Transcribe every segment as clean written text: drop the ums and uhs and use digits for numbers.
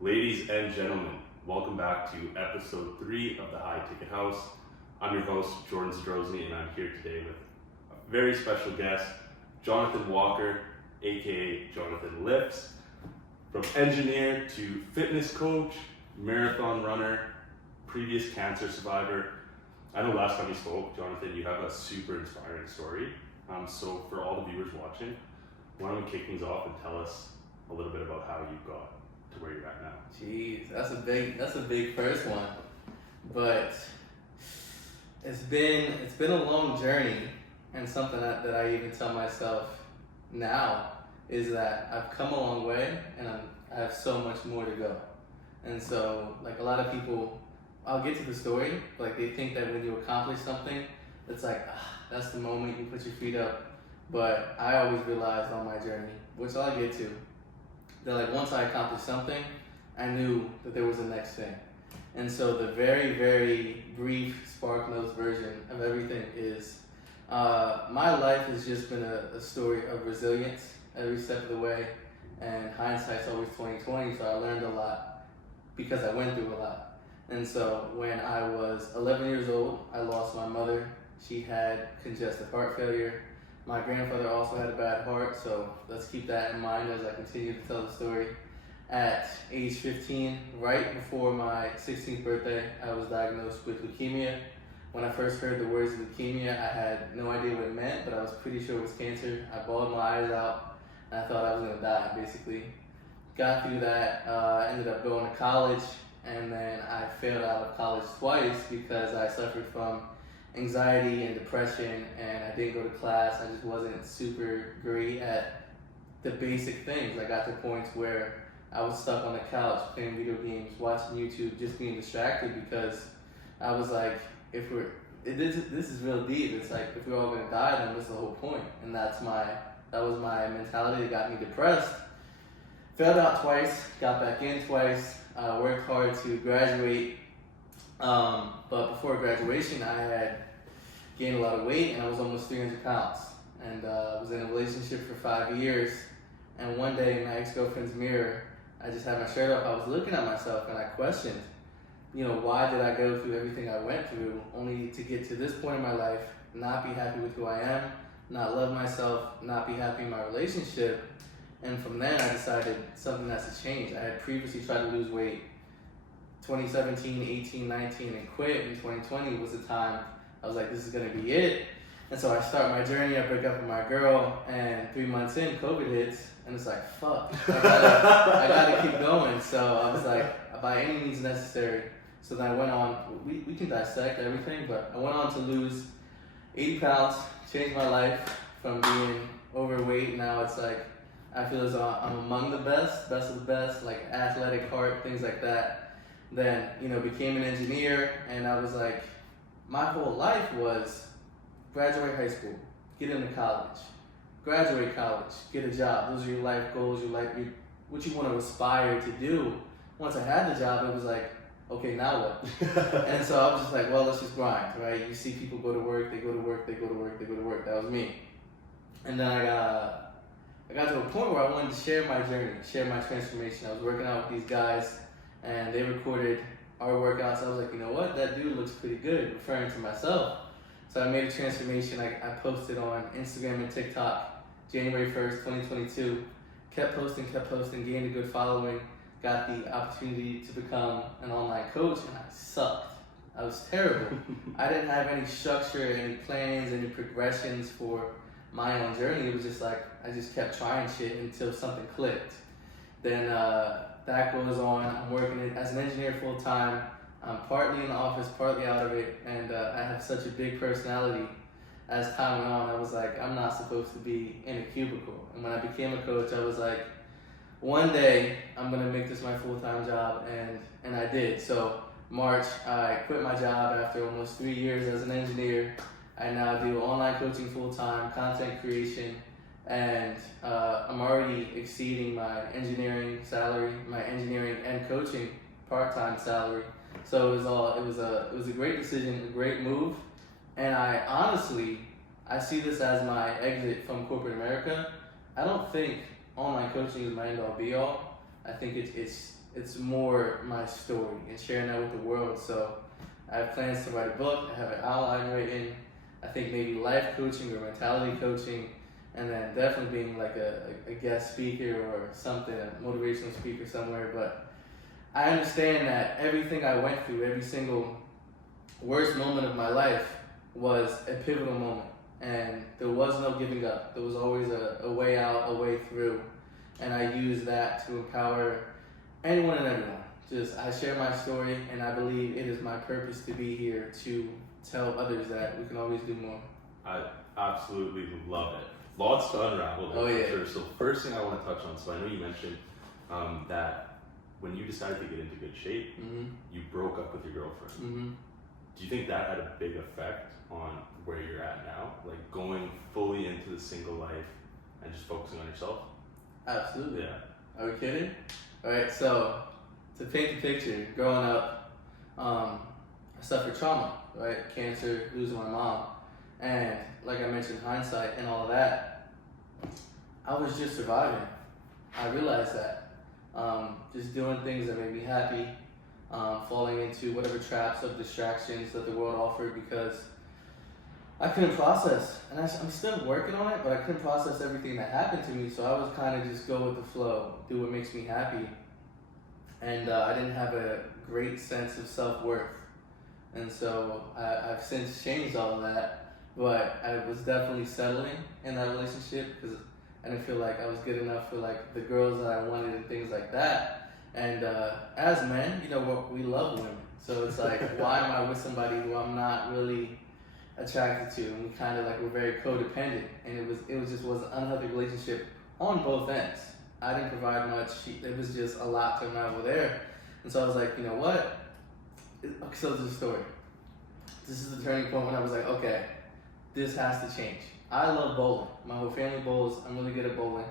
Ladies and gentlemen, welcome back to Episode 3 of the High Ticket House. I'm your host, Jordan Strozny, and I'm here today with a very special guest, Jonathan Walker, aka Jonathanliftz. From engineer to fitness coach, marathon runner, previous cancer survivor. I know last time we spoke, Jonathan, you have a super inspiring story. So for all the viewers watching, why don't we kick things off and tell us a little bit about how you got to where you're at now? Jeez, that's a big first one, but it's been a long journey, and something that I even tell myself now is that I've come a long way, and I have so much more to go. And so, like a lot of people, I'll get to the story, like they think that when you accomplish something, it's like that's the moment you put your feet up. But I always realized on my journey, which I'll get to, that like once I accomplished something, I knew that there was a next thing. And so the very, very brief Spark Notes version of everything is, my life has just been a story of resilience every step of the way, and hindsight's always 20/20, so I learned a lot because I went through a lot. And so when I was 11 years old, I lost my mother. She had congestive heart failure. My grandfather also had a bad heart, so let's keep that in mind as I continue to tell the story. At age 15, right before my 16th birthday, I was diagnosed with leukemia. When I first heard the words leukemia, I had no idea what it meant, but I was pretty sure it was cancer. I bawled my eyes out, and I thought I was gonna die, basically. Got through that, ended up going to college, and then I failed out of college twice because I suffered from anxiety and depression, and I didn't go to class. I just wasn't super great at the basic things. I got to points where I was stuck on the couch playing video games, watching YouTube, just being distracted because I was like, this is real deep. It's like if we're all gonna die, then what's the whole point? And that was my mentality that got me depressed. Failed out twice, got back in twice, worked hard to graduate. But before graduation, I had gained a lot of weight, and I was almost 300 pounds. And I was in a relationship for 5 years. And one day, in my ex-girlfriend's mirror, I just had my shirt off. I was looking at myself, and I questioned, why did I go through everything I went through, only to get to this point in my life, not be happy with who I am, not love myself, not be happy in my relationship. And from then, I decided something has to change. I had previously tried to lose weight 2017, 18, 19, and quit. In 2020 was the time I was like, this is gonna be it. And so I start my journey, I break up with my girl, and 3 months in, COVID hits, and it's like, fuck, I gotta keep going. So I was like, by any means necessary. So then I went on, we can dissect everything, but I went on to lose 80 pounds, changed my life from being overweight. Now it's like, I feel as though I'm among the best of the best, like athletic, heart, things like that. Then, became an engineer, and I was like, my whole life was graduate high school, get into college, graduate college, get a job. Those are your life goals, what you want to aspire to do. Once I had the job, it was like, okay, now what? And so I was just like, well, let's just grind, right? You see people go to work, they go to work, they go to work, they go to work. That was me. And then I got to a point where I wanted to share my journey, share my transformation. I was working out with these guys, and they recorded our workouts. I was like, you know what? That dude looks pretty good, referring to myself. So I made a transformation. I posted on Instagram and TikTok January 1st, 2022. Kept posting, gained a good following. Got the opportunity to become an online coach, and I sucked. I was terrible. I didn't have any structure, any plans, any progressions for my own journey. It was just like, I just kept trying shit until something clicked. Then that goes on. I'm working as an engineer full time. I'm partly in the office, partly out of it, and I have such a big personality. As time went on, I was like, I'm not supposed to be in a cubicle. And when I became a coach, I was like, one day I'm gonna make this my full-time job, and I did. So March, I quit my job after almost 3 years as an engineer. I now do online coaching full-time, content creation, and I'm already exceeding my engineering salary, my engineering and coaching part-time salary. So it was a great decision, a great move, and I see this as my exit from corporate America. I don't think online coaching is my end all be all. I think it's it's more my story and sharing that with the world. So I have plans to write a book. I have an outline written. I think maybe life coaching or mentality coaching, and then definitely being like a guest speaker or something, a motivational speaker somewhere. But I understand that everything I went through, every single worst moment of my life was a pivotal moment. And there was no giving up. There was always a way out, a way through. And I use that to empower anyone and everyone. Just, I share my story, and I believe it is my purpose to be here to tell others that we can always do more. I absolutely love it. Lots to unravel there, Oh, yeah. for sure. So first thing I want to touch on, so I know you mentioned that when you decided to get into good shape, you broke up with your girlfriend. Do you think that had a big effect on where you're at now? Like going fully into the single life and just focusing on yourself? Absolutely. Yeah. Are we kidding? All right, so to paint the picture, growing up, I suffered trauma, right? Cancer, losing my mom. And like I mentioned, hindsight and all of that, I was just surviving. I realized that. Just doing things that made me happy, falling into whatever traps of distractions that the world offered because I couldn't process. And I'm still working on it, but I couldn't process everything that happened to me. So I was kind of just go with the flow, do what makes me happy. And I didn't have a great sense of self-worth. And so I've since changed all of that, but I was definitely settling in that relationship because I didn't feel like I was good enough for like the girls that I wanted and things like that. And as men, you know, we love women. So it's like, why am I with somebody who I'm not really attracted to? And we kind of like, we're very codependent. And it was an unhealthy relationship on both ends. I didn't provide much. It was just a lot to unravel there. And so I was like, you know what? Okay, so this is the story. This is the turning point when I was like, okay, this has to change. I love bowling. My whole family bowls. I'm really good at bowling.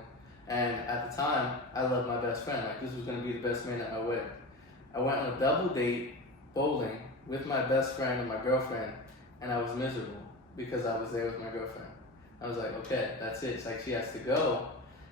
And at the time, I loved my best friend. Like, this was going to be the best man at my wedding. I went on a double date bowling with my best friend and my girlfriend, and I was miserable because I was there with my girlfriend. I was like, okay, that's it. It's like she has to go.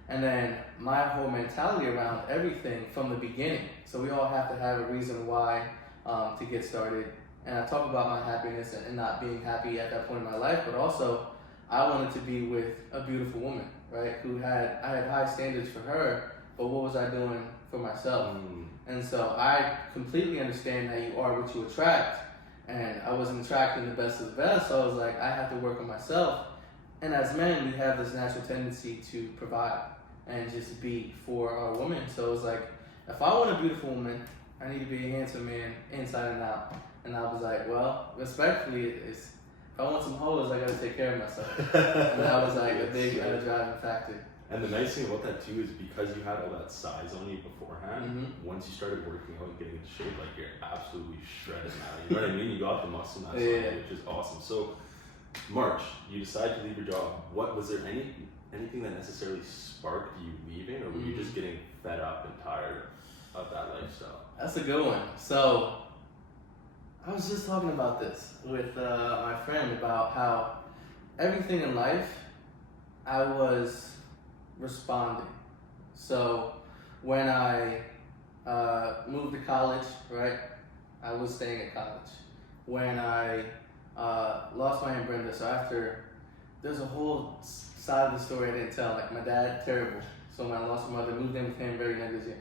And then my whole mentality around everything from the beginning. So we all have to have a reason why to get started. And I talk about my happiness and not being happy at that point in my life, but also I wanted to be with a beautiful woman, right? I had high standards for her, but what was I doing for myself? And so I completely understand that you are what you attract. And I wasn't attracting the best of the best, so I was like, I have to work on myself. And as men, we have this natural tendency to provide and just be for our women. So it was like, if I want a beautiful woman, I need to be a handsome man inside and out. And I was like, well, respectfully, if I want some hoes, I gotta take care of myself. And that was like a big driving factor. And the nice thing about that too is because you had all that size on you beforehand, once you started working out and getting into shape, like you're absolutely shredded now. You know what I mean? You got the muscle mass on you, which is awesome. So March, you decided to leave your job. What was there anything that necessarily sparked you leaving, or were you just getting fed up and tired of that lifestyle? That's a good one. So I was just talking about this with my friend about how everything in life I was responding. So when I moved to college, right, I was staying at college. When I lost my Aunt Brenda, so after, there's a whole side of the story I didn't tell. Like my dad, terrible. So when I lost my mother, moved in with him, very negligent.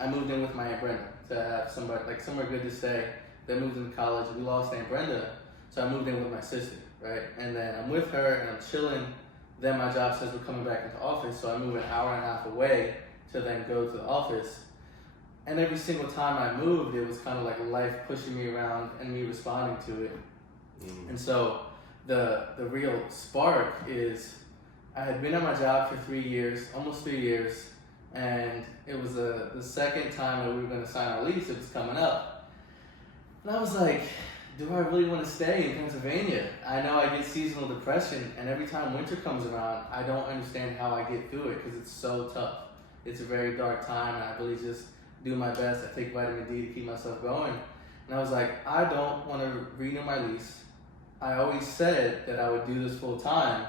I moved in with my Aunt Brenda to have somewhere good to stay. Then moved into college. We lost Aunt Brenda, so I moved in with my sister, right? And then I'm with her and I'm chilling. Then my job says we're coming back into office, so I move an hour and a half away to then go to the office. And every single time I moved, it was kind of like life pushing me around and me responding to it. And so the real spark is I had been at my job for 3 years, almost 3 years, and it was the second time that we were going to sign our lease. It was coming up. And I was like, do I really want to stay in Pennsylvania? I know I get seasonal depression, and every time winter comes around, I don't understand how I get through it because it's so tough. It's a very dark time, and I really just do my best. I take vitamin D to keep myself going. And I was like, I don't want to renew my lease. I always said that I would do this full time.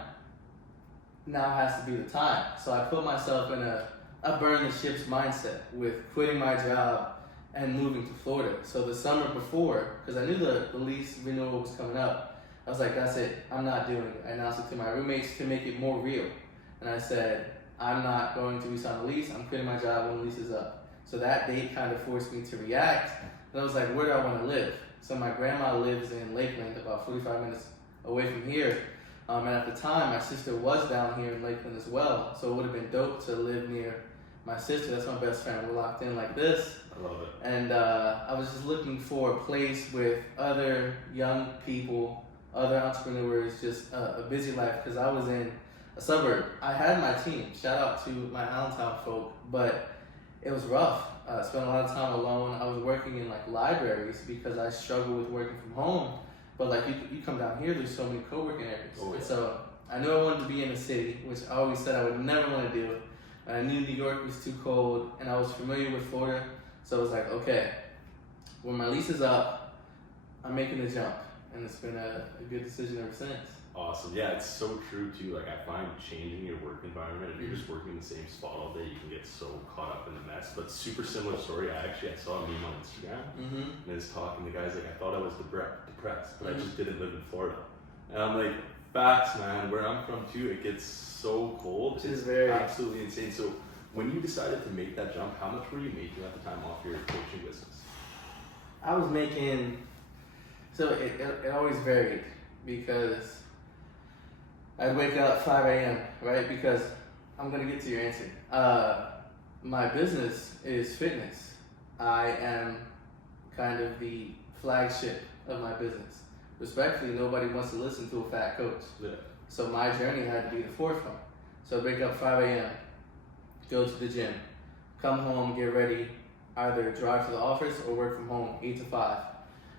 Now has to be the time. So I put myself in a burn the ships mindset with quitting my job and moving to Florida. So the summer before, because I knew the lease renewal was coming up, I was like, that's it, I'm not doing it. I announced it to my roommates to make it more real. And I said, I'm not going to resign the lease, I'm quitting my job when the lease is up. So that date kind of forced me to react. And I was like, where do I want to live? So my grandma lives in Lakeland, about 45 minutes away from here. And at the time, my sister was down here in Lakeland as well. So it would have been dope to live near my sister. That's my best friend. We're locked in like this. I love it. And I was just looking for a place with other young people, other entrepreneurs, just a busy life, because I was in a suburb. I had my team. Shout out to my Allentown folk, but it was rough. I spent a lot of time alone. I was working in like libraries because I struggle with working from home. But like you come down here, there's so many co-working areas. Oh, yeah. And so I knew I wanted to be in the city, which I always said I would never want to do. And I knew New York was too cold, and I was familiar with Florida. So I was like, okay, when my lease is up, I'm making the jump. And it's been a good decision ever since. Awesome. Yeah, it's so true too. Like, I find changing your work environment, if you're just working in the same spot all day, you can get so caught up in the mess. But super similar story. I saw a meme on Instagram, and it's talking to guys like, I thought I was depressed, but I just didn't live in Florida. And I'm like, facts, man. Where I'm from too, it gets so cold. Which is very absolutely insane. So when you decided to make that jump, how much were you making at the time off your coaching business? I was making, so it always varied, because I'd wake up 5 a.m., right? Because I'm going to get to your answer. My business is fitness. I am kind of the flagship of my business. Respectfully, nobody wants to listen to a fat coach. Yeah. So my journey had to be the forefront. So I'd wake up 5 a.m., go to the gym, come home, get ready, either drive to the office or work from home, 8 to 5.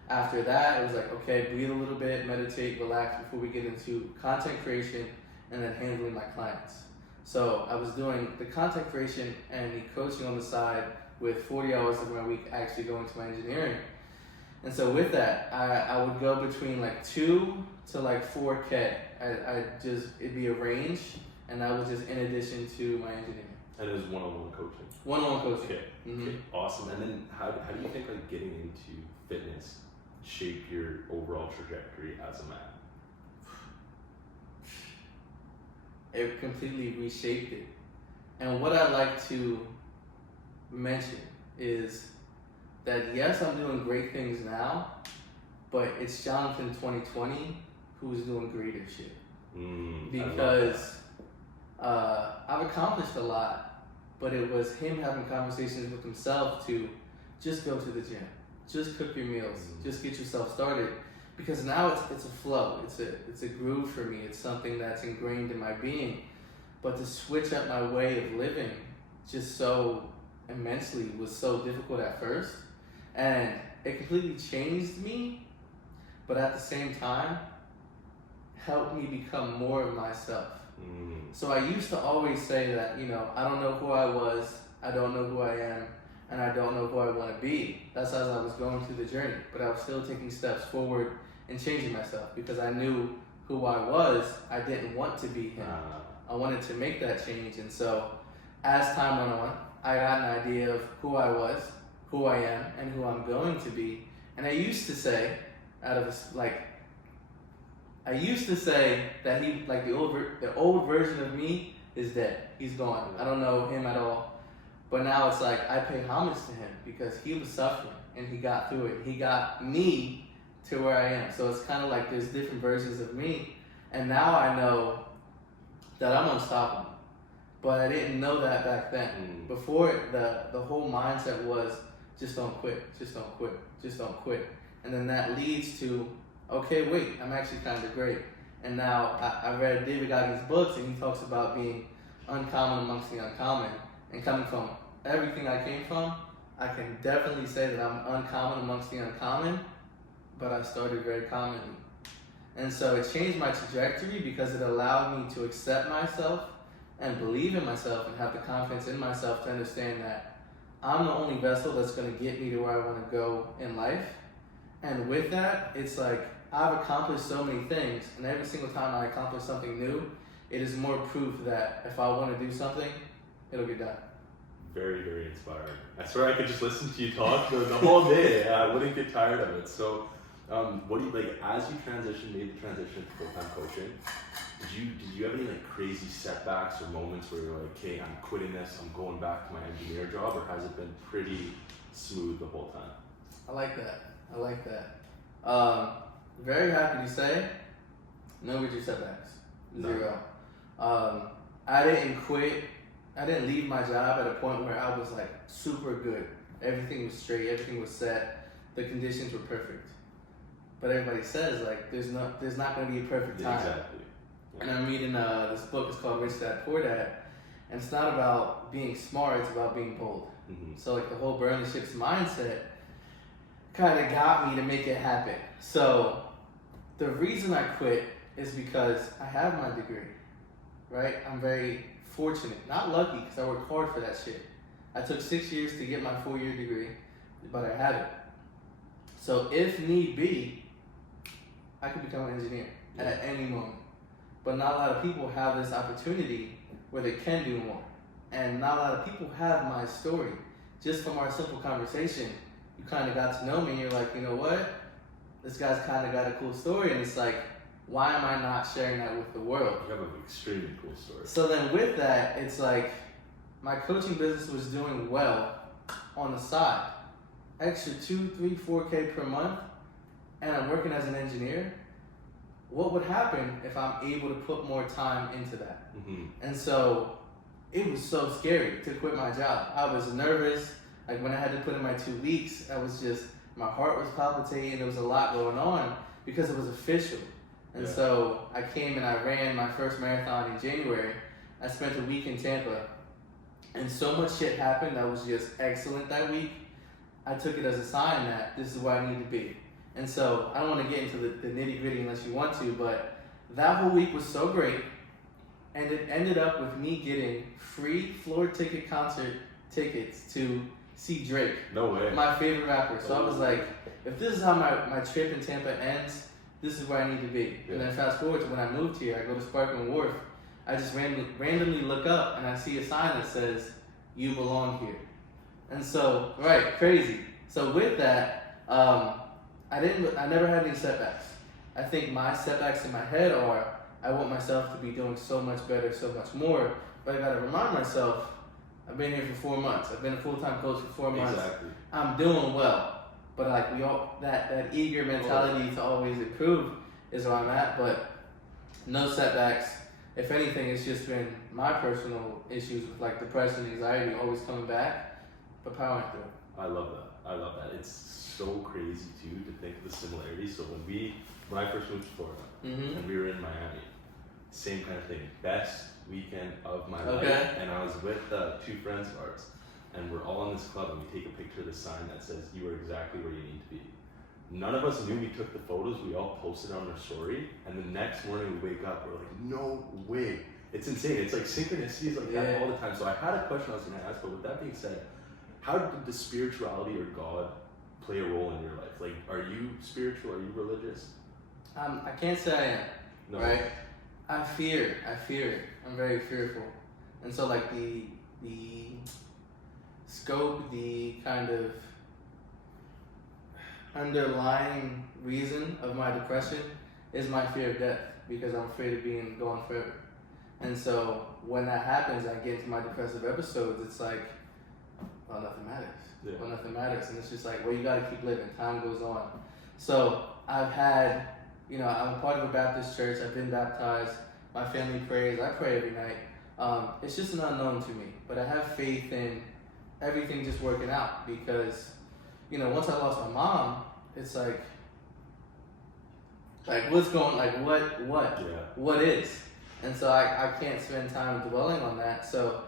After that, it was like, okay, breathe a little bit, meditate, relax before we get into content creation and then handling my clients. So I was doing the content creation and the coaching on the side with 40 hours of my week actually going to my engineering. And so with that, I would go between like 2 to like 4K. It'd be a range, and that was just in addition to my engineering. And it was one-on-one coaching. One-on-one coaching. Okay. Okay. Awesome. And then how do you think like getting into fitness shape your overall trajectory as a man? It completely reshaped it. And what I like to mention is that yes, I'm doing great things now, but it's Jonathan 2020 who's doing greater shit. Because I've accomplished a lot, but it was him having conversations with himself to just go to the gym, just cook your meals, just get yourself started. Because now it's a flow, it's a groove for me, it's something that's ingrained in my being. But to switch up my way of living just so immensely was so difficult at first. And it completely changed me, but at the same time, helped me become more of myself. So I used to always say that, I don't know who I was, I don't know who I am, and I don't know who I want to be. That's as I was going through the journey, but I was still taking steps forward and changing myself because I knew who I was. I didn't want to be him. I wanted to make that change. And so as time went on, I got an idea of who I was, who I am, and who I'm going to be. And I used to say, I used to say that he, like the old version of me is dead. He's gone. I don't know him at all. But now it's like I pay homage to him because he was suffering and he got through it. He got me to where I am. So it's kind of like there's different versions of me. And now I know that I'm unstoppable. But I didn't know that back then. Before, the whole mindset was just don't quit, just don't quit, just don't quit. And then that leads to, okay, wait, I'm actually kind of great. And now I read David Goggins' books, and he talks about being uncommon amongst the uncommon. And coming from everything I came from, I can definitely say that I'm uncommon amongst the uncommon, but I started very commonly. And so it changed my trajectory because it allowed me to accept myself and believe in myself and have the confidence in myself to understand that I'm the only vessel that's going to get me to where I want to go in life. And with that, it's like I've accomplished so many things, and every single time I accomplish something new, it is more proof that if I want to do something, it'll get done. very, very inspiring. I swear I could just listen to you talk the whole day. I wouldn't get tired of it. So, what do you like as you made the transition to full-time coaching? Did you have any like crazy setbacks or moments where you're like, okay, I'm quitting this, I'm going back to my engineer job, or has it been pretty smooth the whole time? I like that. Very happy to say, no major setbacks. Zero. I didn't quit. I didn't leave my job at a point where I was like super good. Everything was straight. Everything was set. The conditions were perfect. But everybody says like there's not going to be a perfect time. Exactly. Yeah. And I'm reading this book. It's called Rich Dad Poor Dad, and it's not about being smart. It's about being bold. Mm-hmm. So like the whole burn the ships mindset kind of got me to make it happen. So the reason I quit is because I have my degree, right? I'm very fortunate, not lucky, because I worked hard for that shit. I took 6 years to get my 4-year degree, but I have it. So if need be, I could become an engineer at any moment. But not a lot of people have this opportunity where they can do more. And not a lot of people have my story. Just from our simple conversation, you kind of got to know me and you're like, you know what? This guy's kind of got a cool story. And it's like, why am I not sharing that with the world? You have an extremely cool story. So then with that, it's like my coaching business was doing well on the side. Extra 2, 3, 4K per month. And I'm working as an engineer. What would happen if I'm able to put more time into that? Mm-hmm. And so it was so scary to quit my job. I was nervous. Like when I had to put in my 2 weeks, I was just, my heart was palpitating. There was a lot going on because it was official. And so I came and I ran my first marathon in January. I spent a week in Tampa. And so much shit happened that was just excellent that week. I took it as a sign that this is where I need to be. And so I don't want to get into the nitty gritty unless you want to, but that whole week was so great. And it ended up with me getting free floor ticket concert tickets to see Drake. No way. My favorite rapper. So I was like, if this is how my trip in Tampa ends, this is where I need to be. Yeah. And then fast forward to when I moved here, I go to Sparkling Wharf. I just randomly look up and I see a sign that says, "You belong here." And so, right, crazy. So with that, I never had any setbacks. I think my setbacks in my head are, I want myself to be doing so much better, so much more. But I gotta remind myself, I've been here for 4 months. I've been a full-time coach for 4 months. Exactly. I'm doing well. But like we all, that eager mentality to always improve is where I'm at. But no setbacks. If anything, it's just been my personal issues with like depression, anxiety, always coming back, but powering through. I love that. It's so crazy too to think of the similarities. So when I first moved to Florida and we were in Miami, same kind of thing. Best weekend of my life, and I was with 2 friends of ours, and we're all in this club, and we take a picture of the sign that says, "You are exactly where you need to be." None of us knew we took the photos. We all posted on our story, and the next morning we wake up, we're like, "No way!" It's insane. It's like synchronicities like that all the time. So I had a question I was going to ask, but with that being said, how did the spirituality or God play a role in your life? Like, are you spiritual? Are you religious? I can't say I am. No. Right? I fear it. I'm very fearful. And so like the scope, the kind of underlying reason of my depression is my fear of death, because I'm afraid of being gone forever. And so when that happens, I get into my depressive episodes, it's like, well, nothing matters. Yeah. Well, nothing matters. And it's just like, well, you got to keep living. Time goes on. So I've had, I'm a part of a Baptist church. I've been baptized. My family prays. I pray every night. It's just an unknown to me. But I have faith in everything just working out, because, once I lost my mom, it's like what's going, what is? And so I can't spend time dwelling on that. So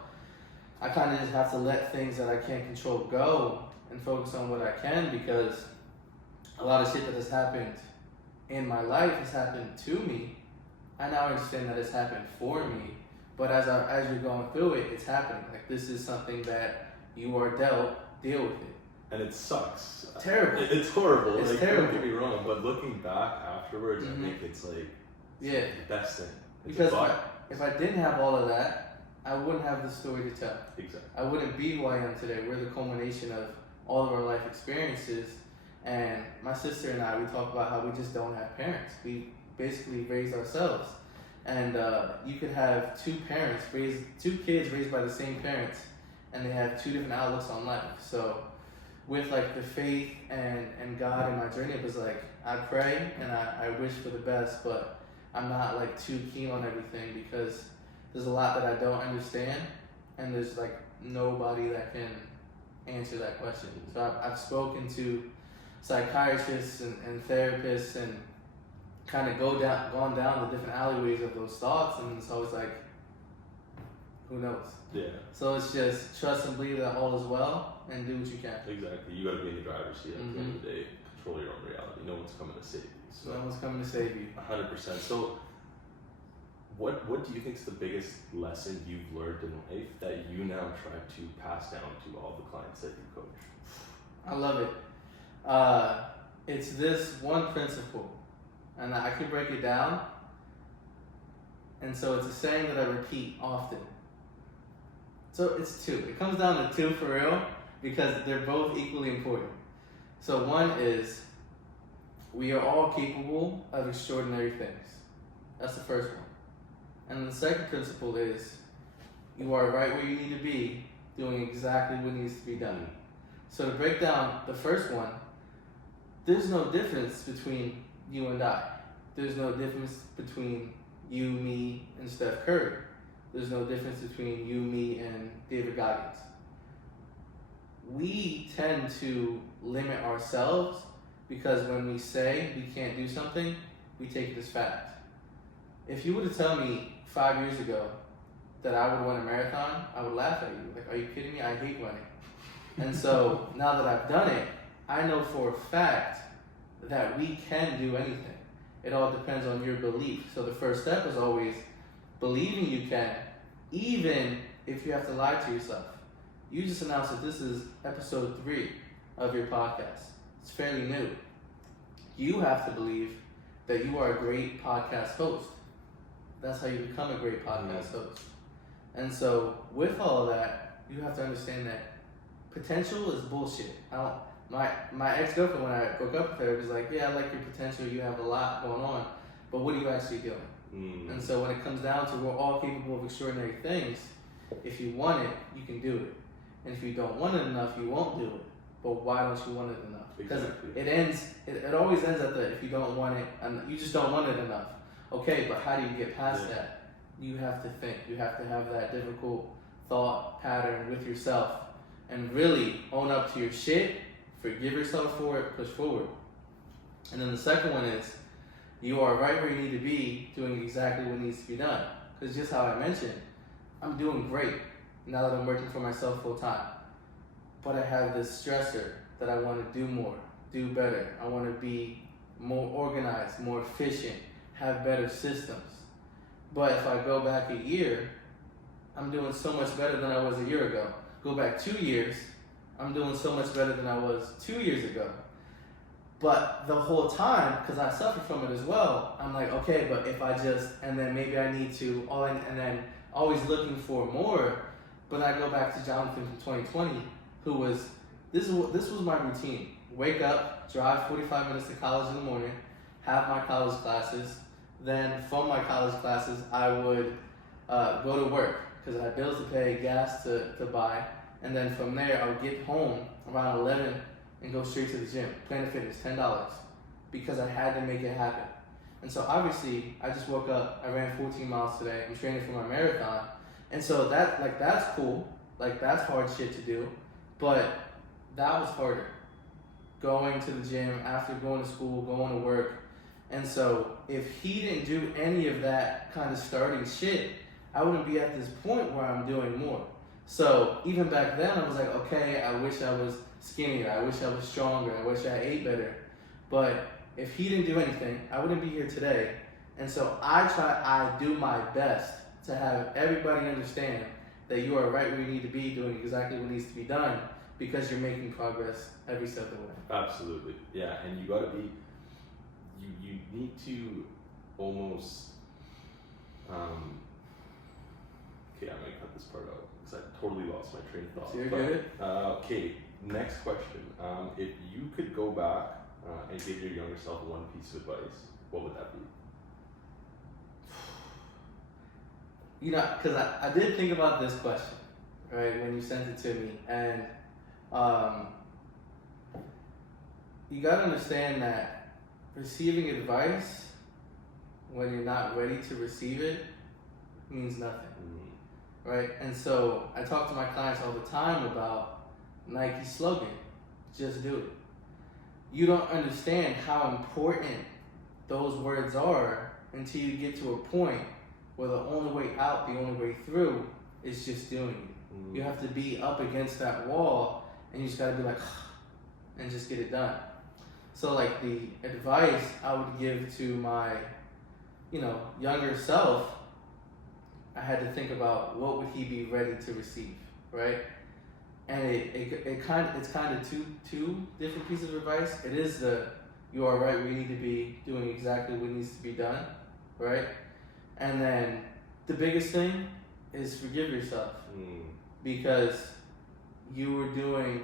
I kind of just have to let things that I can't control go and focus on what I can, because a lot of shit that has happened in my life has happened to me. I now understand that it's happened for me, but as you're going through it, it's happening. Like, this is something that you are dealt, deal with it. And it sucks. Terrible. It's horrible. It's terrible. Don't get me wrong, but looking back afterwards, I think it's like the best thing. Because if I didn't have all of that, I wouldn't have the story to tell. Exactly. I wouldn't be who I am today. We're the culmination of all of our life experiences. And my sister and I, we talk about how we just don't have parents. We basically raised ourselves. And you could have two kids raised by the same parents, and they have two different outlooks on life. So with like the faith and God in my journey, it was like, I pray and I wish for the best, but I'm not like too keen on everything because there's a lot that I don't understand, and there's like nobody that can answer that question. So I've spoken to psychiatrists and therapists and kind of gone down the different alleyways of those thoughts, and it's always like, who knows? Yeah. So it's just trust and believe that all is well and do what you can. Exactly. You got to be in the driver's seat at the end of the day. Control your own reality. No one's coming to save you. So no one's coming to save you. 100%. So what do you think is the biggest lesson you've learned in life that you now try to pass down to all the clients that you coach? I love it. It's this one principle, and I can break it down. And so it's a saying that I repeat often. So it's two. It comes down to two for real because they're both equally important. So one is, we are all capable of extraordinary things. That's the first one. And the second principle is, you are right where you need to be, doing exactly what needs to be done. So to break down the first one, there's no difference between you and I. There's no difference between you, me, and Steph Curry. There's no difference between you, me, and David Goggins. We tend to limit ourselves because when we say we can't do something, we take it as fact. If you were to tell me 5 years ago that I would run a marathon, I would laugh at you. Like, are you kidding me? I hate running. And so now that I've done it, I know for a fact that we can do anything. It all depends on your belief. So the first step is always believing you can, even if you have to lie to yourself. You just announced that this is episode 3 of your podcast. It's fairly new. You have to believe that you are a great podcast host. That's how you become a great podcast host. And so with all of that, you have to understand that potential is bullshit. My ex-girlfriend, when I broke up with her, was like, yeah, I like your potential, you have a lot going on, but what are you actually doing? And so when it comes down to we're all capable of extraordinary things, if you want it, you can do it. And if you don't want it enough, you won't do it. But why don't you want it enough? Because it always ends at the, if you don't want it, and you just don't want it enough. Okay, but how do you get past that? You have to think. You have to have that difficult thought pattern with yourself and really own up to your shit, forgive yourself for it, push forward. And then the second one is, you are right where you need to be, doing exactly what needs to be done. Because just how I mentioned, I'm doing great now that I'm working for myself full time. But I have this stressor that I want to do more, do better. I want to be more organized, more efficient, have better systems. But if I go back a year, I'm doing so much better than I was a year ago. Go back 2 years, I'm doing so much better than I was 2 years ago. But the whole time, because I suffer from it as well, I'm like, okay, but if I just, and then maybe I need to, and then always looking for more. But I go back to Jonathan from 2020, who was, this was my routine. Wake up, drive 45 minutes to college in the morning, have my college classes. Then from my college classes, I would go to work because I had bills to pay, gas to buy. And then from there, I would get home around 11 and go straight to the gym. Planet Fitness, $10, because I had to make it happen. And so obviously, I just woke up, I ran 14 miles today, I'm training for my marathon. And so that's cool, that's hard shit to do, but that was harder. Going to the gym, after going to school, going to work. And so if he didn't do any of that kind of starting shit, I wouldn't be at this point where I'm doing more. So even back then, I was like, okay, I wish I was skinnier. I wish I was stronger. I wish I ate better. But if he didn't do anything, I wouldn't be here today. And so I do my best to have everybody understand that you are right where you need to be, doing exactly what needs to be done, because you're making progress every step of the way. Absolutely. Yeah, and you gotta be, you need to almost Okay, I might cut this part out because I totally lost my train of thought. You're good. Okay, next question. If you could go back and give your younger self one piece of advice, what would that be? You know, because I did think about this question, right, when you sent it to me. And you got to understand that receiving advice when you're not ready to receive it means nothing, right? And so I talk to my clients all the time about Nike's slogan, just do it. You don't understand how important those words are until you get to a point where the only way out, the only way through is just doing it. You have to be up against that wall and you just gotta be like, and just get it done. So like the advice I would give to my, younger self, I had to think about what would he be ready to receive, right? And it's kind of two different pieces of advice. It is you are right, we need to be doing exactly what needs to be done, right? And then the biggest thing is forgive yourself because you were doing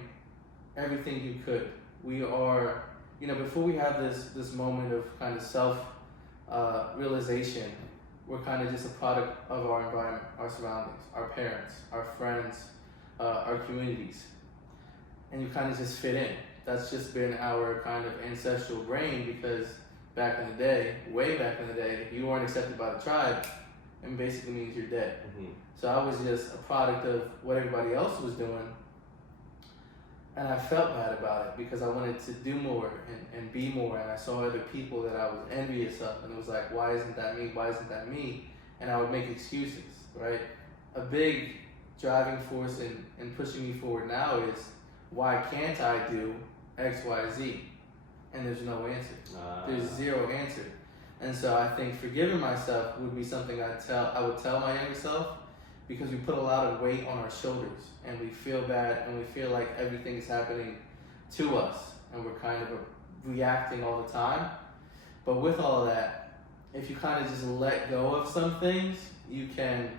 everything you could. We are, before we have this moment of kind of self realization, we're kind of just a product of our environment, our surroundings, our parents, our friends, our communities, and you kind of just fit in. That's just been our kind of ancestral brain because back in the day, way back in the day, if you weren't accepted by the tribe, it basically means you're dead. So I was just a product of what everybody else was doing, and I felt bad about it because I wanted to do more and be more, and I saw other people that I was envious of, and it was like, why isn't that me? Why isn't that me? And I would make excuses, right? A big driving force in pushing me forward now is, why can't I do X, Y, Z? And there's no answer. There's zero answer. And so I think forgiving myself would be something I would tell my younger self, because we put a lot of weight on our shoulders and we feel bad and we feel like everything is happening to us and we're kind of reacting all the time. But with all of that, if you kind of just let go of some things, you can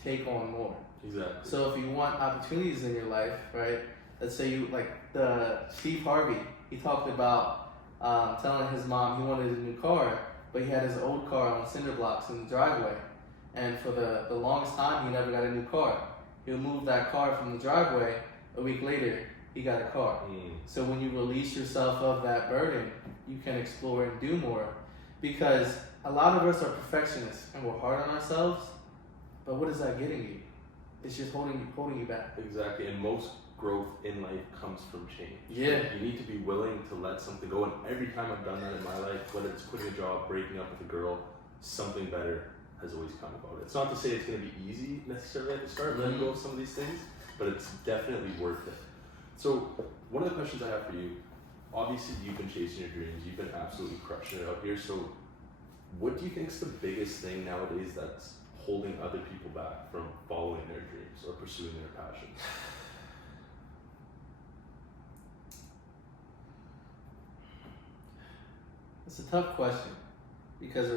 take on more. Exactly. So if you want opportunities in your life, right? Let's say you, like Steve Harvey, he talked about telling his mom he wanted a new car, but he had his old car on cinder blocks in the driveway. And for the longest time, he never got a new car. He'll move that car from the driveway. A week later, he got a car. So when you release yourself of that burden, you can explore and do more. Because a lot of us are perfectionists and we're hard on ourselves. But what is that getting you? It's just holding you back. Exactly. And most growth in life comes from change. Yeah. You need to be willing to let something go. And every time I've done that in my life, whether it's quitting a job, breaking up with a girl, something better has always come about it. It's not to say it's going to be easy necessarily at the start, letting go of some of these things, but it's definitely worth it. So one of the questions I have for you, obviously you've been chasing your dreams, you've been absolutely crushing it out here. So what do you think is the biggest thing nowadays that's holding other people back from following their dreams or pursuing their passions? It's a tough question because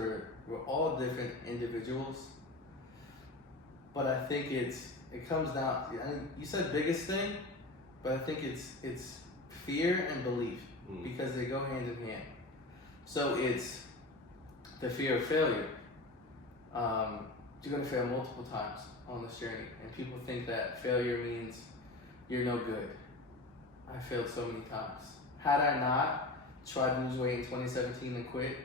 we're all different individuals, but I think it comes down. I mean, you said biggest thing, but I think it's fear and belief because they go hand in hand. So it's the fear of failure. You're gonna fail multiple times on this journey, and people think that failure means you're no good. I failed so many times. Had I not tried to lose weight in 2017 and quit,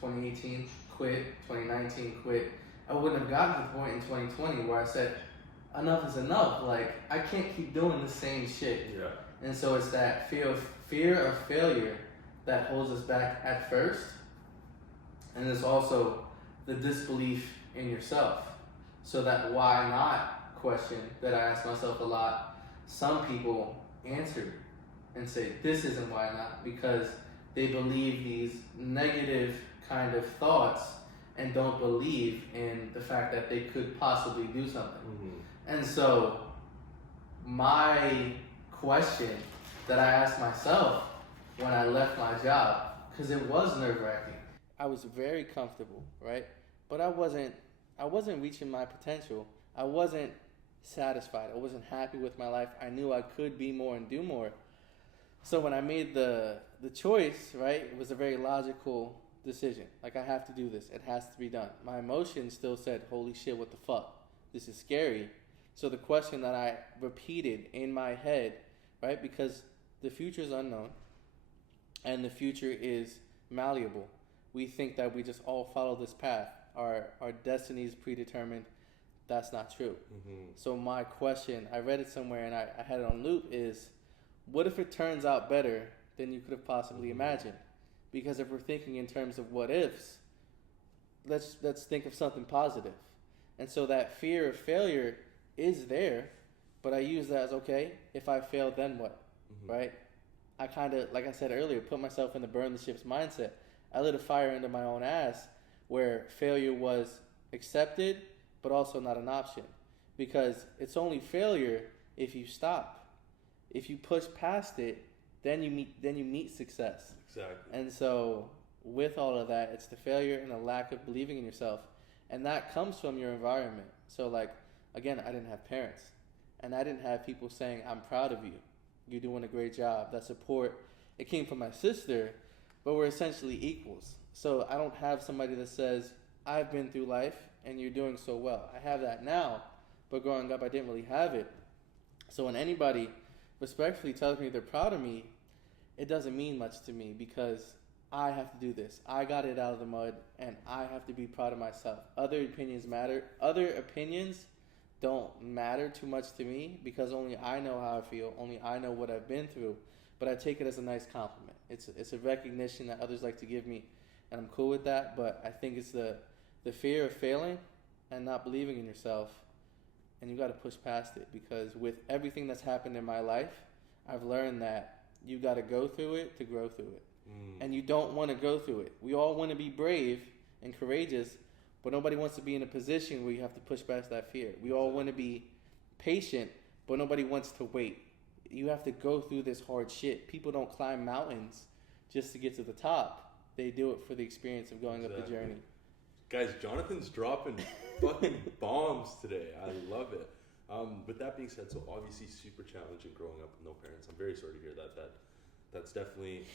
2018 quit, 2019 quit, I wouldn't have gotten to the point in 2020 where I said, enough is enough. Like, I can't keep doing the same shit. Yeah. And so it's that fear of failure that holds us back at first. And it's also the disbelief in yourself. So that why not question that I ask myself a lot, some people answer and say, this isn't why not, because they believe these negative kind of thoughts and don't believe in the fact that they could possibly do something. And so my question that I asked myself when I left my job, because it was nerve-wracking. I was very comfortable, right? But I wasn't reaching my potential. I wasn't satisfied. I wasn't happy with my life. I knew I could be more and do more. So when I made the choice, right, it was a very logical decision. Like, I have to do this. It has to be done. My emotions still said, holy shit, what the fuck? This is scary. So the question that I repeated in my head, right, because the future is unknown and the future is malleable. We think that we just all follow this path. Our destiny is predetermined. That's not true. Mm-hmm. So my question, I read it somewhere and I had it on loop, is what if it turns out better than you could have possibly imagined? Because if we're thinking in terms of what ifs, let's think of something positive. And so that fear of failure is there, but I use that as, okay, if I fail, then what? Mm-hmm. Right? I kind of, like I said earlier, put myself in the burn the ships mindset. I lit a fire under my own ass where failure was accepted, but also not an option. Because it's only failure if you stop. If you push past it, then you meet success. Exactly. And so with all of that, it's the failure and the lack of believing in yourself. And that comes from your environment. So like, again, I didn't have parents. And I didn't have people saying, I'm proud of you. You're doing a great job. That support, it came from my sister, but we're essentially equals. So I don't have somebody that says, I've been through life and you're doing so well. I have that now, but growing up, I didn't really have it. So when anybody respectfully tells me they're proud of me, it doesn't mean much to me because I have to do this. I got it out of the mud and I have to be proud of myself. Other opinions matter. Other opinions don't matter too much to me because only I know how I feel. Only I know what I've been through. But I take it as a nice compliment. It's a recognition that others like to give me, and I'm cool with that. But I think it's the fear of failing and not believing in yourself, and you got to push past it because with everything that's happened in my life, I've learned that you got to go through it to grow through it. And you don't want to go through it. We all want to be brave and courageous, but nobody wants to be in a position where you have to push past that fear. We all want to be patient, but nobody wants to wait. You have to go through this hard shit. People don't climb mountains just to get to the top. They do it for the experience of going up the journey. Guys, Jonathan's dropping fucking bombs today. I love it. With that being said, so obviously super challenging growing up with no parents. I'm very sorry to hear that. That's definitely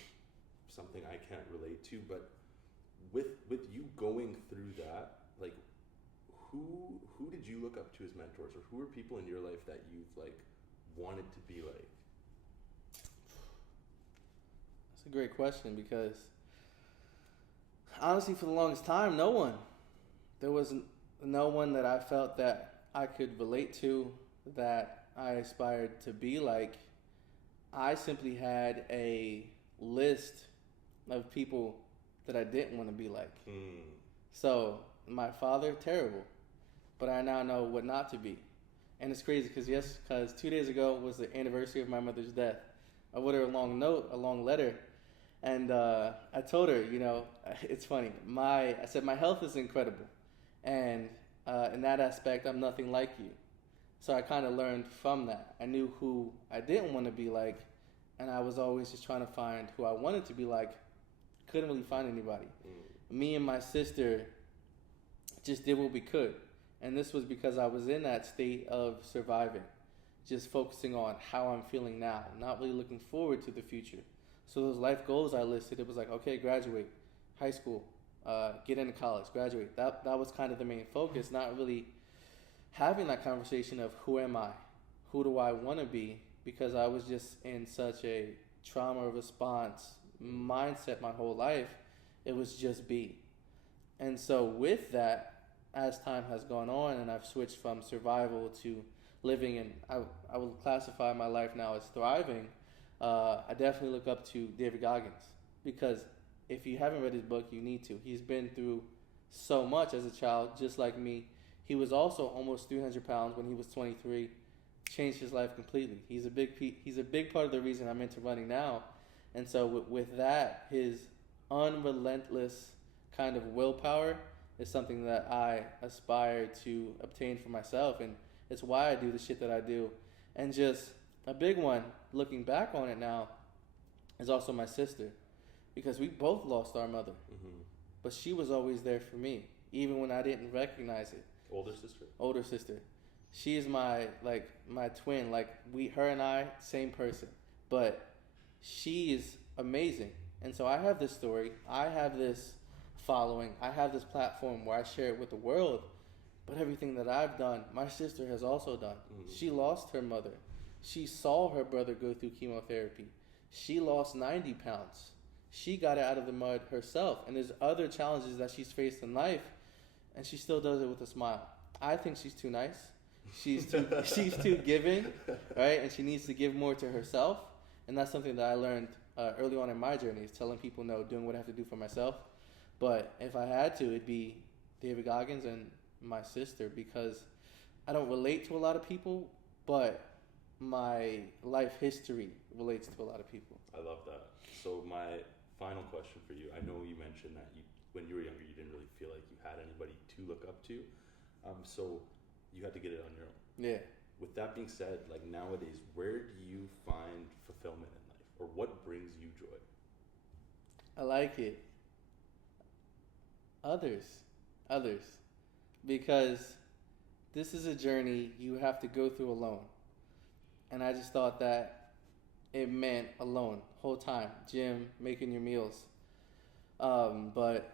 something I can't relate to. But with you going through that, like, who did you look up to as mentors, or who are people in your life that you've like wanted to be like? That's a great question because honestly, for the longest time, no one. There was no one that I felt that I could relate to, that I aspired to be like. I simply had a list of people that I didn't want to be like. So my father, terrible, but I now know what not to be. And it's crazy because 2 days ago was the anniversary of my mother's death. I wrote her a long note, a long letter, and I told her, you know, it's funny. I said my health is incredible, and in that aspect, I'm nothing like you. So I kind of learned from that. I knew who I didn't want to be like, and I was always just trying to find who I wanted to be like. Couldn't really find anybody. Me and my sister just did what we could. And this was because I was in that state of surviving, just focusing on how I'm feeling now, not really looking forward to the future. So those life goals I listed, it was like, okay, graduate, high school, get into college, graduate. That was kind of the main focus, not really having that conversation of who am I? Who do I want to be? Because I was just in such a trauma response mindset my whole life. It was just be. And so with that, as time has gone on and I've switched from survival to living, and I will classify my life now as thriving, I definitely look up to David Goggins, because if you haven't read his book, you need to. He's been through so much as a child, just like me. He was also almost 300 pounds when he was 23, changed his life completely. He's a big part of the reason I'm into running now. And so with that, his unrelentless kind of willpower is something that I aspire to obtain for myself, and it's why I do the shit that I do. And just a big one, looking back on it now, is also my sister, because we both lost our mother, but she was always there for me, even when I didn't recognize it. Older sister? Older sister. She is my twin. Her and I, same person, but she is amazing. And so I have this story. I have this following. I have this platform where I share it with the world. But everything that I've done, my sister has also done. Mm-hmm. She lost her mother. She saw her brother go through chemotherapy. She lost 90 pounds. She got it out of the mud herself. And there's other challenges that she's faced in life, and she still does it with a smile. I think she's too nice. She's too giving, right? And she needs to give more to herself. And that's something that I learned early on in my journey, is telling people no, doing what I have to do for myself. But if I had to, it'd be David Goggins and my sister, because I don't relate to a lot of people, but my life history relates to a lot of people. I love that. So my final question for you, I know you mentioned that when you were younger, you didn't really feel like you had anybody to look up to. So you had to get it on your own. Yeah. With that being said, like nowadays, where do you find fulfillment in life, or what brings you joy? I like it. Others. Because this is a journey you have to go through alone. And I just thought that it meant alone, whole time, gym, making your meals. But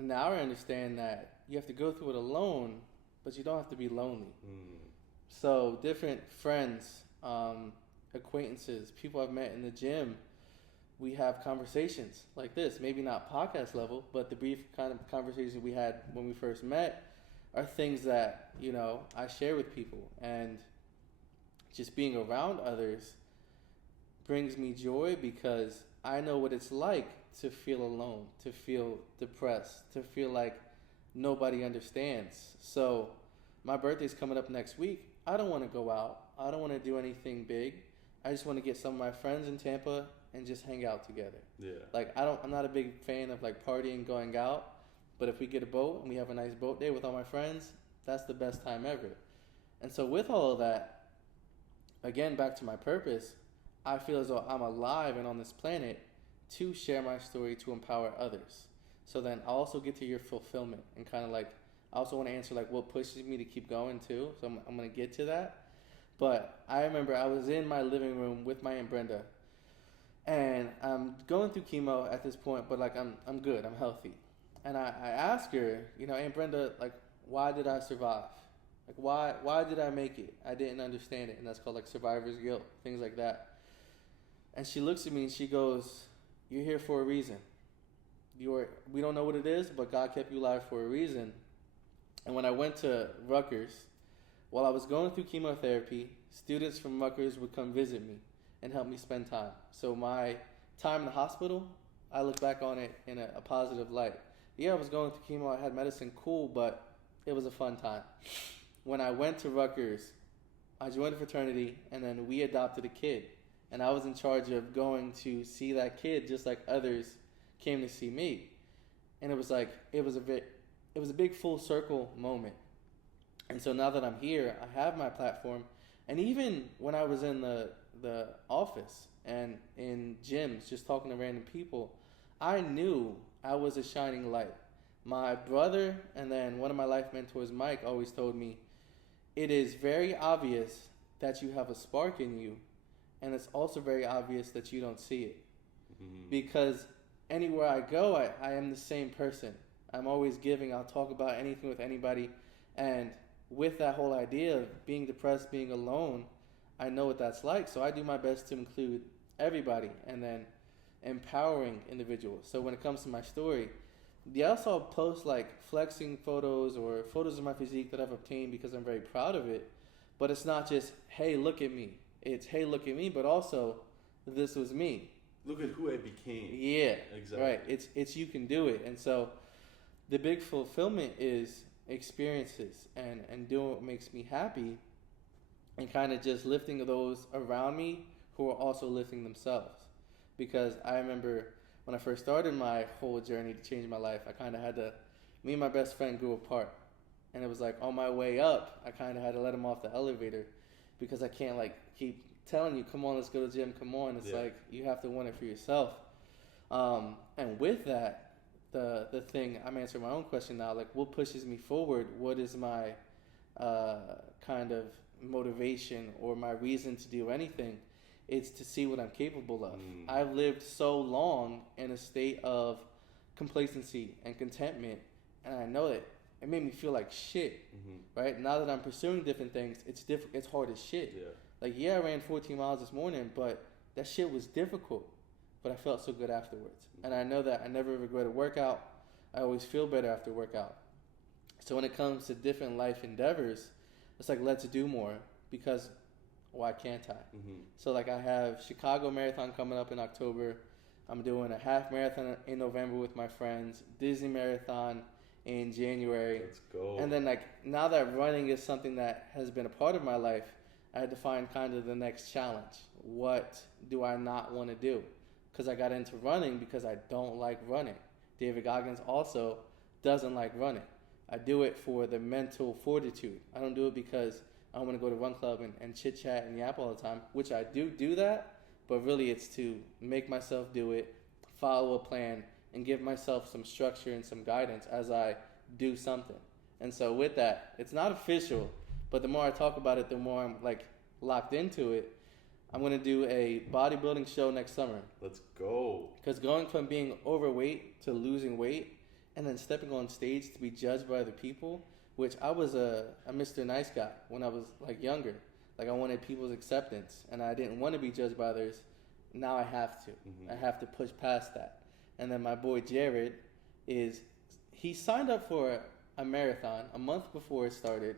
now I understand that you have to go through it alone, but you don't have to be lonely. So different friends, acquaintances, people I've met in the gym, we have conversations like this, maybe not podcast level, but the brief kind of conversations we had when we first met are things that, I share with people. And just being around others brings me joy, because I know what it's like to feel alone, to feel depressed, to feel like nobody understands. So my birthday's coming up next week. I don't want to go out. I don't want to do anything big. I just want to get some of my friends in Tampa and just hang out together. Yeah. I'm not a big fan of partying, going out, but if we get a boat and we have a nice boat day with all my friends, that's the best time ever. And so with all of that, again, back to my purpose, I feel as though I'm alive and on this planet to share my story, to empower others. So then I also get to your fulfillment, and kind of I also want to answer what pushes me to keep going too. So I'm going to get to that. But I remember I was in my living room with my Aunt Brenda, and I'm going through chemo at this point, but I'm good, I'm healthy. And I asked her, Aunt Brenda, why did I survive? Why did I make it? I didn't understand it. And that's called survivor's guilt, things like that. And she looks at me and she goes, "You're here for a reason. We don't know what it is, but God kept you alive for a reason." And when I went to Rutgers, while I was going through chemotherapy, students from Rutgers would come visit me and help me spend time. So my time in the hospital, I look back on it in a positive light. Yeah, I was going through chemo, I had medicine, cool, but it was a fun time. When I went to Rutgers, I joined a fraternity, and then we adopted a kid. And I was in charge of going to see that kid just like others came to see me. And it was a big full circle moment. And so now that I'm here, I have my platform. And even when I was in the office and in gyms, just talking to random people, I knew I was a shining light. My brother and then one of my life mentors, Mike, always told me, it is very obvious that you have a spark in you, and it's also very obvious that you don't see it. Mm-hmm. Because anywhere I go, I am the same person. I'm always giving. I'll talk about anything with anybody. And with that whole idea of being depressed, being alone, I know what that's like. So I do my best to include everybody and then empowering individuals. So when it comes to my story, yes, I'll post flexing photos or photos of my physique that I've obtained because I'm very proud of it. But it's not just, hey, look at me. It's, hey, look at me, but also, this was me. Look at who I became. Yeah, exactly. Right. It's you can do it. And so the big fulfillment is experiences and doing what makes me happy, and kind of just lifting those around me who are also lifting themselves. Because I remember when I first started my whole journey to change my life, me and my best friend grew apart. And it was on my way up, I kind of had to let him off the elevator, because I can't keep telling you, come on, let's go to the gym, come on. It's you have to want it for yourself. And with that, the thing, I'm answering my own question now, what pushes me forward? What is my kind of motivation or my reason to do anything. It's to see what I'm capable of. I've lived so long in a state of complacency and contentment, and I know it. It made me feel like shit, right? Now that I'm pursuing different things, it's hard as shit. Yeah. Like, yeah, I ran 14 miles this morning, but that shit was difficult. But I felt so good afterwards. And I know that I never regret a workout. I always feel better after a workout. So when it comes to different life endeavors, it's like, let's do more, because why can't I? So like, I have Chicago Marathon coming up in October. I'm doing a half marathon in November with my friends, Disney Marathon in January. Let's go. And then like, now that running is something that has been a part of my life, I had to find kind of the next challenge. What do I not want to do? Because I got into running because I don't like running. David Goggins also doesn't like running. I do it for the mental fortitude. I don't do it because I want to go to run club and chit chat and yap all the time, which I do that, but really it's to make myself do it, follow a plan, and give myself some structure and some guidance as I do something. And so with that, it's not official, but the more I talk about it, the more I'm like locked into it. I'm going to do a bodybuilding show next summer. Let's go. Because going from being overweight to losing weight and then stepping on stage to be judged by other people, which I was a Mr. Nice Guy when I was like younger. Like, I wanted people's acceptance and I didn't want to be judged by others. Now I have to. I have to push past that. And then my boy Jared he signed up for a marathon a month before it started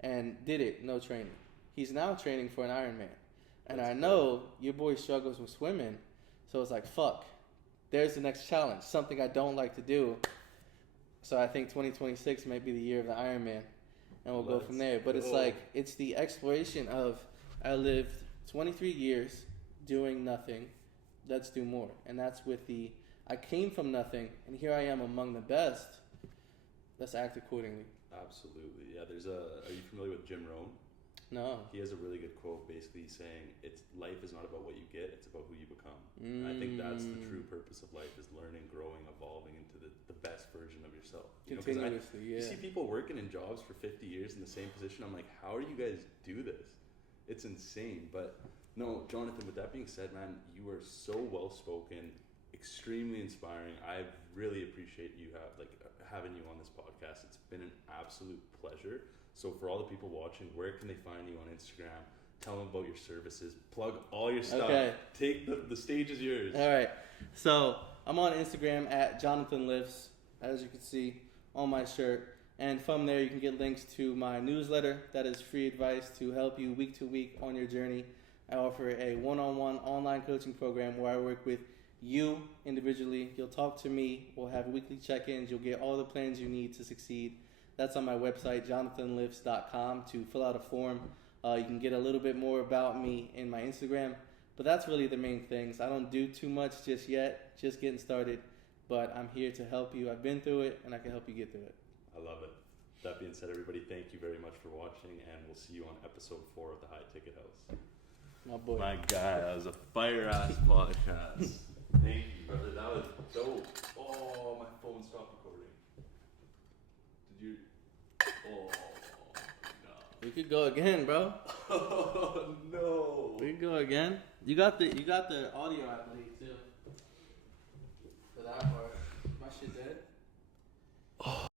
and did it, no training. He's now training for an Ironman. And I know your boy struggles with swimming, so it's like, fuck, there's the next challenge, something I don't like to do. So I think 2026 might be the year of the Ironman, and we'll go from there. But it's like, it's the exploration of, I lived 23 years doing nothing, let's do more. And that's with I came from nothing, and here I am among the best, let's act accordingly. Absolutely. Yeah, are you familiar with Jim Rohn? No. He has a really good quote basically saying, life is not about what you get, it's about who you become. And I think that's the true purpose of life, is learning, growing, evolving into the best version of yourself. Continuously, you see people working in jobs for 50 years in the same position. I'm like, how do you guys do this? It's insane. But no, Jonathan, with that being said, man, you are so well-spoken, extremely inspiring. I really appreciate having you on this podcast. It's been an absolute pleasure. So for all the people watching, where can they find you on Instagram? Tell them about your services. Plug all your stuff. Okay. Take the stage is yours. All right. So I'm on Instagram at Jonathanliftz, as you can see on my shirt. And from there, you can get links to my newsletter. That is free advice to help you week to week on your journey. I offer a one-on-one online coaching program where I work with you individually. You'll talk to me. We'll have weekly check-ins. You'll get all the plans you need to succeed. That's on my website, jonathanliftz.com, to fill out a form. You can get a little bit more about me in my Instagram. But that's really the main things. I don't do too much just yet, just getting started. But I'm here to help you. I've been through it, and I can help you get through it. I love it. That being said, everybody, thank you very much for watching, and we'll see you on episode 4 of the High Ticket House. My boy. My guy, that was a fire-ass podcast. Thank you, brother. That was dope. Oh, my phone stopped recording. Did you? Oh, no. We could go again, bro. Oh, no. We could go again. You got the audio, I believe, too. For that part. My shit dead?